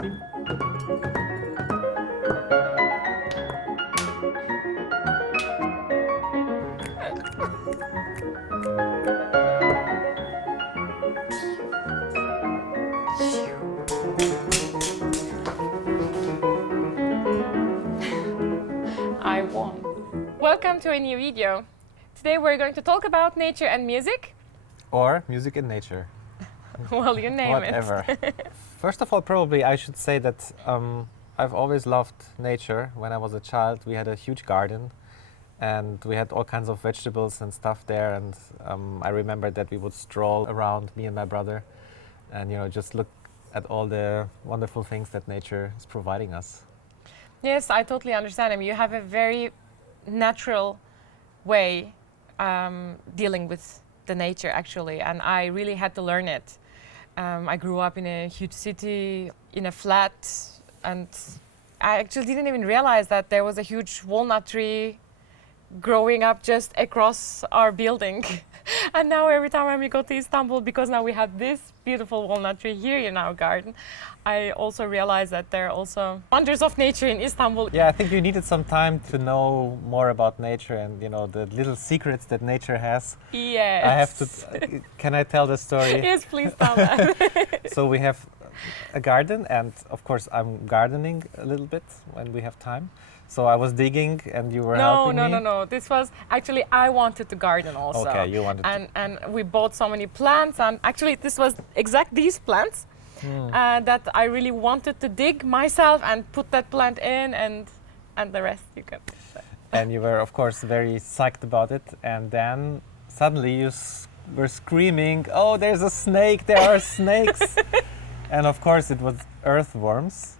I won. Welcome to a new video. Today we're going to talk about nature and music. Or music and nature. Well, you name Whatever. First of all, probably I should say that I've always loved nature. When I was a child, we had a huge garden and we had all kinds of vegetables and stuff there. And I remember that we would stroll around, me and my brother, and just look at all the wonderful things that nature is providing us. Yes, I totally understand him. You have a very natural way dealing with the nature, actually, and I really had to learn it. I grew up in a huge city, in a flat, and I actually didn't even realize that there was a huge walnut tree growing up just across our building. And now every time we go to Istanbul, because now we have this beautiful walnut tree here in our garden, I also realize that there are also wonders of nature in Istanbul. Yeah, I think you needed some time to know more about nature and the little secrets that nature has. Yes. I have to. Can I tell the story? Yes, please tell that. So we have a garden, and of course I'm gardening a little bit when we have time. So I was digging, and you were helping me. No. This was actually, I wanted to garden also. Okay, you wanted to. And we bought so many plants, and actually this was exact these plants that I really wanted to dig myself and put that plant in, and the rest you can say. And you were, of course, very psyched about it. And then suddenly you were screaming, "Oh, there's a snake! There are snakes!" And of course it was earthworms.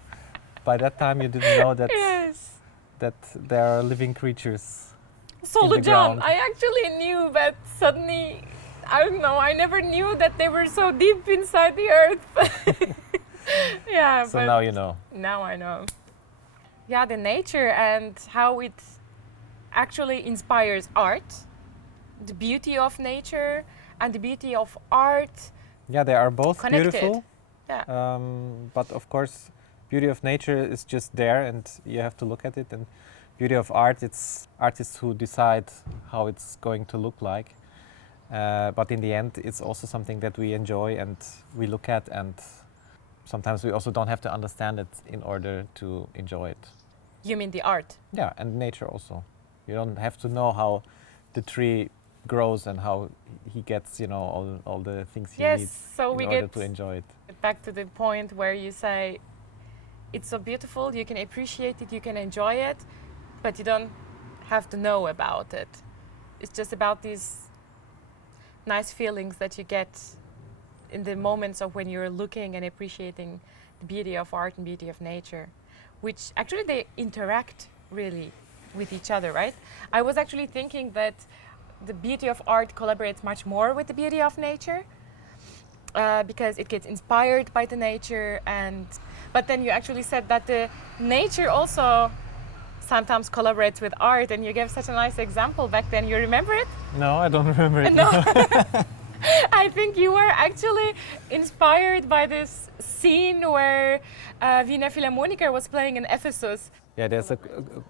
By that time you didn't know that. Yes. That there are living creatures in the Solucan. ground. I actually knew, but suddenly, I don't know, I never knew that they were so deep inside the earth. Yeah. So but now you know. Now I know. Yeah, the nature and how it actually inspires art, the beauty of nature and the beauty of art. Yeah, they are both Connected. beautiful. Yeah. But of course, beauty of nature is just there, and you have to look at it. And beauty of art, it's artists who decide how it's going to look like. But in the end, it's also something that we enjoy and we look at, and sometimes we also don't have to understand it in order to enjoy it. You mean the art? Yeah, and nature also. You don't have to know how the tree grows and how he gets, all the things he Yes, needs so in we order get to enjoy it. back to the point where you say, it's so beautiful, you can appreciate it, you can enjoy it, but you don't have to know about it. It's just about these nice feelings that you get in the moments of when you're looking and appreciating the beauty of art and beauty of nature, which actually they interact really with each other, right? I was actually thinking that the beauty of art collaborates much more with the beauty of nature. Because it gets inspired by the nature, but then you actually said that the nature also sometimes collaborates with art, and you gave such a nice example back then. You remember it? No, I don't remember it. No. I think you were actually inspired by this scene where Wiener Philharmoniker was playing in Ephesus. Yeah, there's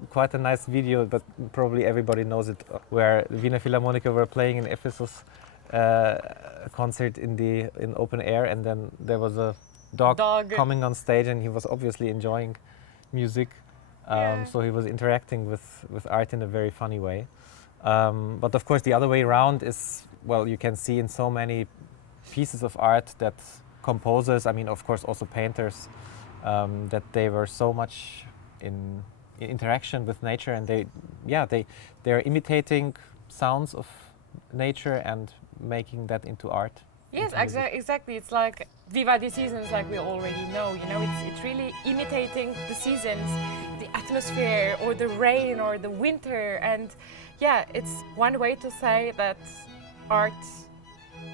quite a nice video, but probably everybody knows it, where Wiener Philharmoniker were playing in Ephesus. A concert in open air, and then there was a dog coming on stage, and he was obviously enjoying music, so he was interacting with art in a very funny way. But of course the other way around is, well, you can see in so many pieces of art that composers, I mean of course also painters, that they were so much in interaction with nature, and they're imitating sounds of nature and making that into art. Yes, exactly. It's like Viva the Seasons, like we already know. It's really imitating the seasons, the atmosphere, or the rain, or the winter. And yeah, it's one way to say that art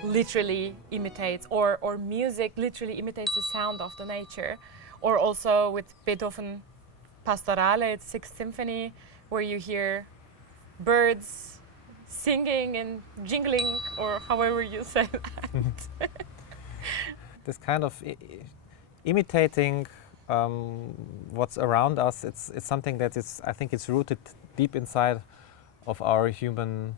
literally imitates, or music literally imitates the sound of the nature. Or also with Beethoven Pastorale, it's Sixth Symphony, where you hear birds singing and jingling, or however you say that. This kind of imitating what's around us, it's something that is, I think it's rooted deep inside of our human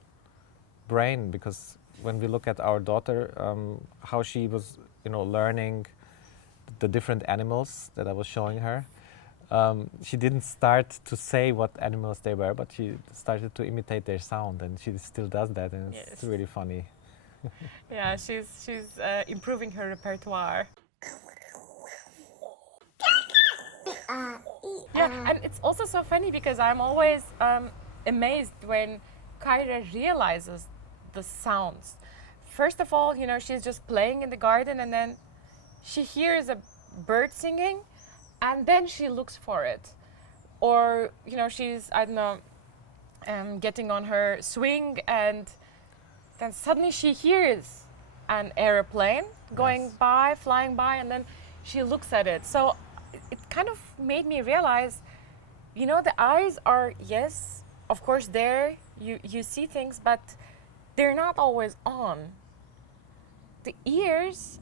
brain, because when we look at our daughter, how she was, learning the different animals that I was showing her, she didn't start to say what animals they were, but she started to imitate their sound, and she still does that, and it's really funny. Yeah, she's improving her repertoire. Yeah, and it's also so funny because I'm always amazed when Kyra realizes the sounds. First of all, she's just playing in the garden, and then she hears a bird singing, and then she looks for it. Or, she's, I don't know, getting on her swing, and then suddenly she hears an airplane going by, flying by, and then she looks at it. So it kind of made me realize, the eyes are, yes, of course, there, you see things, but they're not always on. The ears,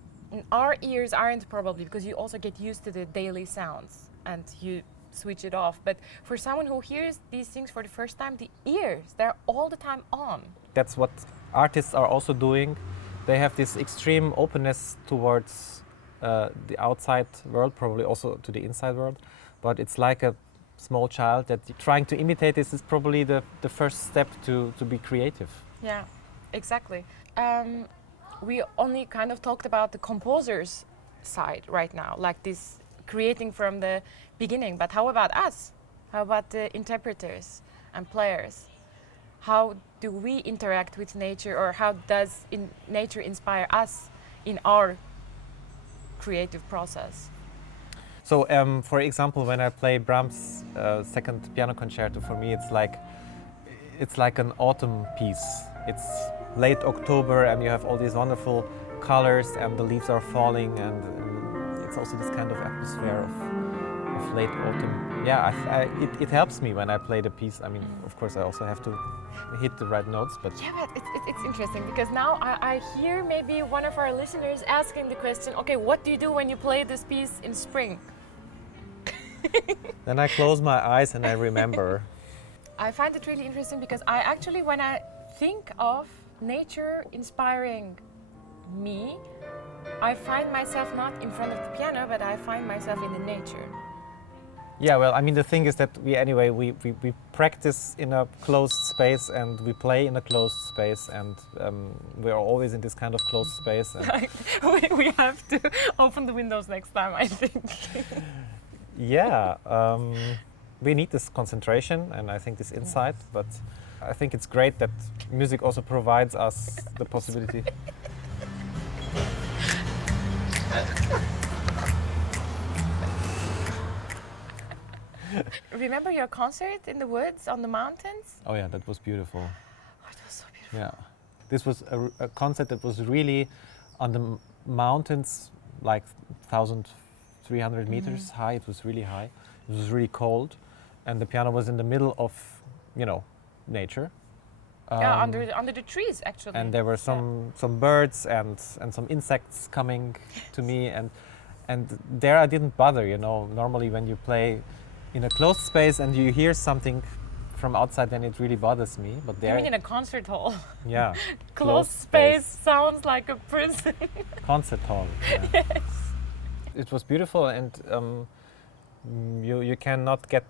our ears aren't probably, because you also get used to the daily sounds and you switch it off. But for someone who hears these things for the first time, the ears, they're all the time on. That's what artists are also doing. They have this extreme openness towards the outside world, probably also to the inside world. But it's like a small child that trying to imitate this is probably the first step to be creative. Yeah, exactly. We only kind of talked about the composer's side right now, like this creating from the beginning. But how about us? How about the interpreters and players? How do we interact with nature, or how does nature inspire us in our creative process? So, for example, when I play Brahms' second piano concerto, for me it's like an autumn piece. It's late October, and you have all these wonderful colors, and the leaves are falling, and it's also this kind of atmosphere of late autumn. Yeah, it helps me when I play the piece. I mean, of course, I also have to hit the right notes, but yeah, but it's interesting because now I hear maybe one of our listeners asking the question, okay, what do you do when you play this piece in spring? Then I close my eyes and I remember. I find it really interesting because I actually, when I think of nature inspiring me, I find myself not in front of the piano, but I find myself in the nature. Yeah, well, I mean, the thing is that we practice in a closed space, and we play in a closed space, and we are always in this kind of closed space. And we have to open the windows next time, I think. yeah, we need this concentration, and I think this insight, but I think it's great that music also provides us the possibility. Remember your concert in the woods on the mountains? Oh yeah, that was beautiful. Oh, it was so beautiful. Yeah, this was a concert that was really on the mountains, like 1,300 meters high. It was really high. It was really cold, and the piano was in the middle of, nature. Yeah, under the trees actually. And there were some birds and some insects coming to me, and there I didn't bother. Normally when you play in a closed space and you hear something from outside, then it really bothers me. But there, I mean, in a concert hall. Yeah. Closed space sounds like a prison. Concert hall. Yeah. Yes. It was beautiful, and you cannot get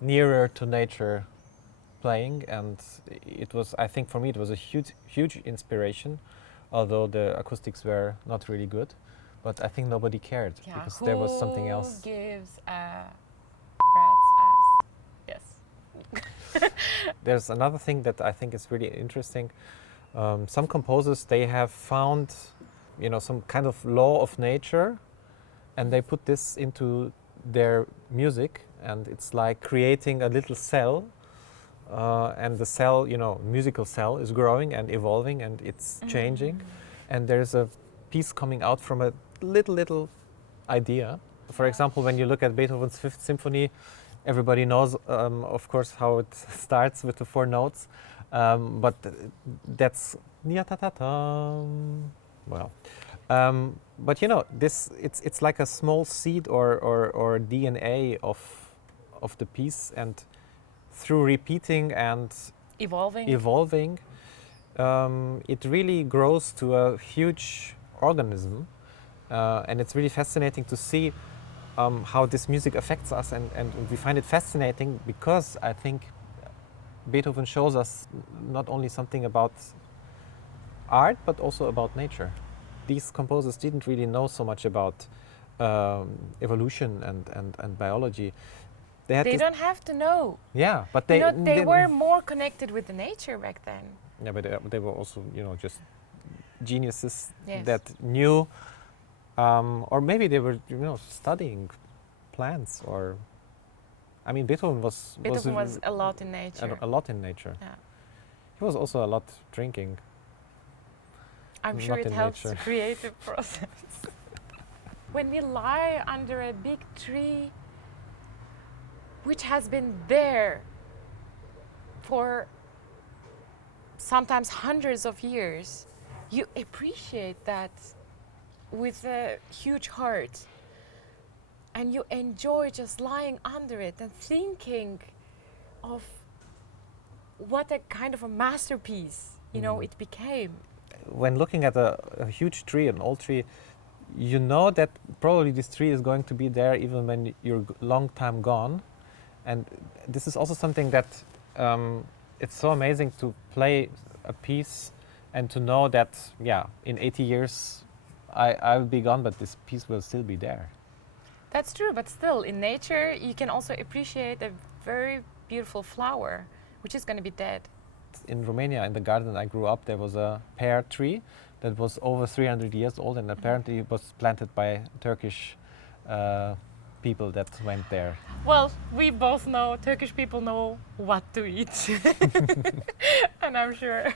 nearer to nature playing, and it was, I think for me, it was a huge inspiration, although the acoustics were not really good. But I think nobody cared because there was something else. Who gives a rat's ass? Yes. There's another thing that I think is really interesting. Some composers, they have found, some kind of law of nature, and they put this into their music, and it's like creating a little cell, and the cell, musical cell is growing and evolving, and it's changing, and there's a piece coming out from a little idea. For example, when you look at Beethoven's Fifth Symphony, everybody knows, of course, how it starts with the 4 notes, but that's well. But you know, this it's like a small seed or DNA of the piece, and through repeating and evolving, it really grows to a huge organism, and it's really fascinating to see how this music affects us, and we find it fascinating because I think Beethoven shows us not only something about art but also about nature. These composers didn't really know so much about evolution and biology. They don't have to know. Yeah, but they were more connected with the nature back then. Yeah, but they were also, you know, just geniuses Yes. that knew, or maybe they were, you know, studying plants. Or, I mean, Beethoven was a lot in nature. a lot in nature. Yeah. He was also a lot drinking. I'm sure Not it in helps nature. the creative process. When we lie under a big tree, which has been there for sometimes hundreds of years, you appreciate that with a huge heart. And you enjoy just lying under it and thinking of what a kind of a masterpiece, you know, it became. When looking at a huge tree, an old tree, you know that probably this tree is going to be there even when you're long time gone. And this is also something that it's so amazing to play a piece and to know that, yeah, in 80 years I'll be gone, but this piece will still be there. That's true, but still, in nature, you can also appreciate a very beautiful flower, which is going to be dead. In Romania, in the garden I grew up, there was a pear tree that was over 300 years old, and apparently it was planted by Turkish people that went there. Well, we both know Turkish people know what to eat. And I'm sure,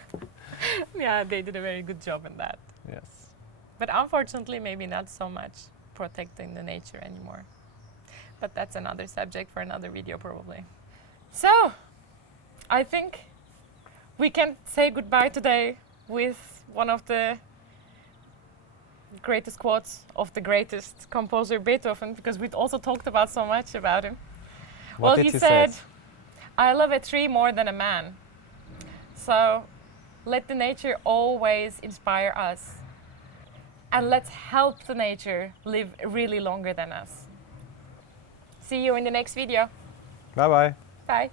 yeah, they did a very good job in that. Yes. But unfortunately, maybe not so much protecting the nature anymore. But that's another subject for another video, probably. So, I think we can say goodbye today with one of the greatest quotes of the greatest composer, Beethoven, because we've also talked about so much about him. What Well, did he say? said, "I love a tree more than a man." So let the nature always inspire us. And let's help the nature live really longer than us. See you in the next video. Bye bye. Bye.